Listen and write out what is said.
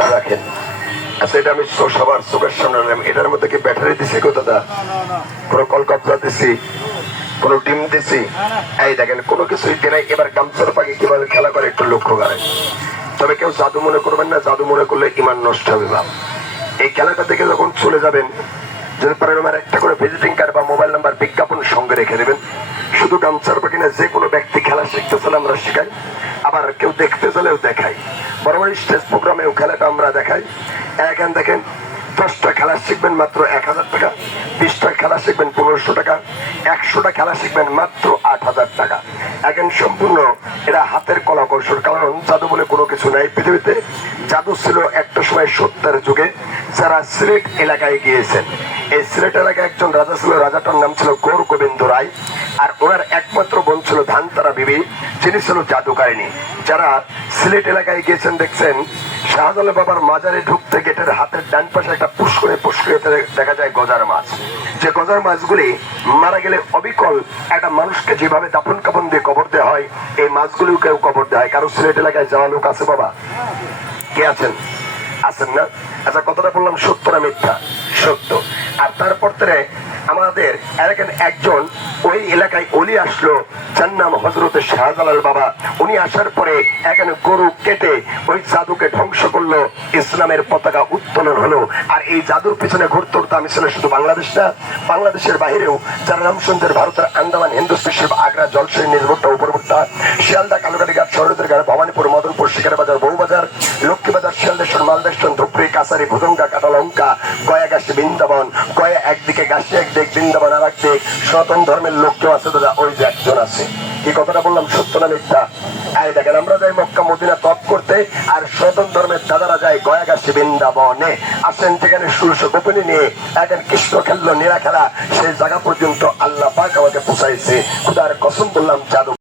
Charger রাখেন। আচ্ছা এটা আমি সবার চোখের সামনে আনলাম এটার মধ্যে কি ব্যাটারি দিছি গো দাদা? কোনো কলকবজা দিছি? কোনো ডিম দিছি? এই দেখেন কোনো কিছুই দিয়ে নাই এবার গামছার পাখি কীভাবে খেলা করে একটু লক্ষ্য করে তবে কেউ জাদু মনে করবেন না জাদু মনে করলে ইমান নষ্ট হবে বাপ। এই খেলাটা থেকে যখন চলে যাবেন যদি পারেন আমার একটা করে ভিজিটিং কার্ড বা মোবাইল নাম্বার বিজ্ঞাপন সঙ্গে রেখে দেবেন শুধু গামছার পাখি না যে কোনো ব্যক্তি খেলা শিখতে চাইলে আমরা শেখাই আবার কেউ দেখতে চাইলেও দেখাই। বড় বড় স্টেজ প্রোগ্রামেও খেলাটা আমরা দেখাই। এখন দেখেন, দশটা খেলা শিখবেন মাত্র এক হাজার টাকা, বিশটা খেলা শিখবেন পনেরোশো টাকা, একশোটা খেলা শিখবেন মাত্র আট হাজার টাকা। এখন সম্পূর্ণ এরা হাতের কলা কৌশল কারণ জাদু বলে কোনো কিছু নাই পৃথিবীতে। জাদু ছিল একটা সময় সত্তর যুগে, যারা সিলেট এলাকায় গিয়েছেন। এই সিলেট এলাকায় একজন রাজা ছিল, রাজাটার নাম ছিল গৌর গোবিন্দ রায়, আর ওনার একমাত্র বোন ছিল ধানতারা বিবি যিনি ছিল জাদুকারিনী যারা সিলেট এলাকায় গিয়েছেন দেখছেন শাহজালাল বাবার মাজারে ঢুকতে গেটের হাতের ডান পাশে একটা পুষ্করে পুষ্করে দেখা যায় গজার মাছ। যে গজার মাছগুলি মারা গেলে অবিকল একটা মানুষকে যেভাবে দাপন কাপন দিয়ে কবর দেওয়া হয়, এই মাছগুলিও কেউ কবর দেওয়া হয়। কারও সিলেট এলাকায় যাওয়া লোক আছে বাবা? কে আছেন? আছেন না? আচ্ছা কতটা বললাম সত্য না মিথ্যা? সত্য। আর তারপর থেকে আমাদের এলাকার একজন, ওই এলাকায় অলি আসলো। যার নাম হজরত শাহজালাল বাবা। উনি আসার পরে এখানে গরু কেটে ওই জাদুকে ধ্বংস করল। ইসলামের পতাকা উত্তোলন হলো। আর এই জাদুর পিছনে ঘুরতে ঘুরতে আমি ছিল শুধু বাংলাদেশ না বাংলাদেশের বাইরেও যারা রামচন্দ্রের ভারতের আন্দামান, হিন্দুস্তান, শিব, আগ্রা জলসই নির্ভরটা উপরভুট্টা শিয়ালদা কালুকাটি ঘাট শরীরের ঘাট, ভবানীপুর, মদনপুর শিকার বাজার বউবাজার, লক্ষ্মীবাজার শিয়ালদেশ্বর মালদেশ্বর ধুপড়ি কাছারি, ভুজঙ্গা বৃন্দাবন গয়া একদিকে গাছি, একদিক বৃন্দাবন আর একদিক সনাতন ধর্মের লোক কেউ আছে দাদা? ওই যে একজন আছে। কি কথাটা বললাম? সত্য না মিথ্যা? এই দেখেন, আমরা যাই মক্কা, মদিনা তপ করতে, আর সনাতন ধর্মের দাদারা যায় গয়া গাছি বৃন্দাবনে। আসেন যেখানে সুরস গোপনী নিয়ে এখন কৃষ্ণ খেললো, নীরা খেলা, সেই জায়গা পর্যন্ত আল্লাহ পাক আমাকে পোষাইছে। খুদার কসম বললাম, জাদু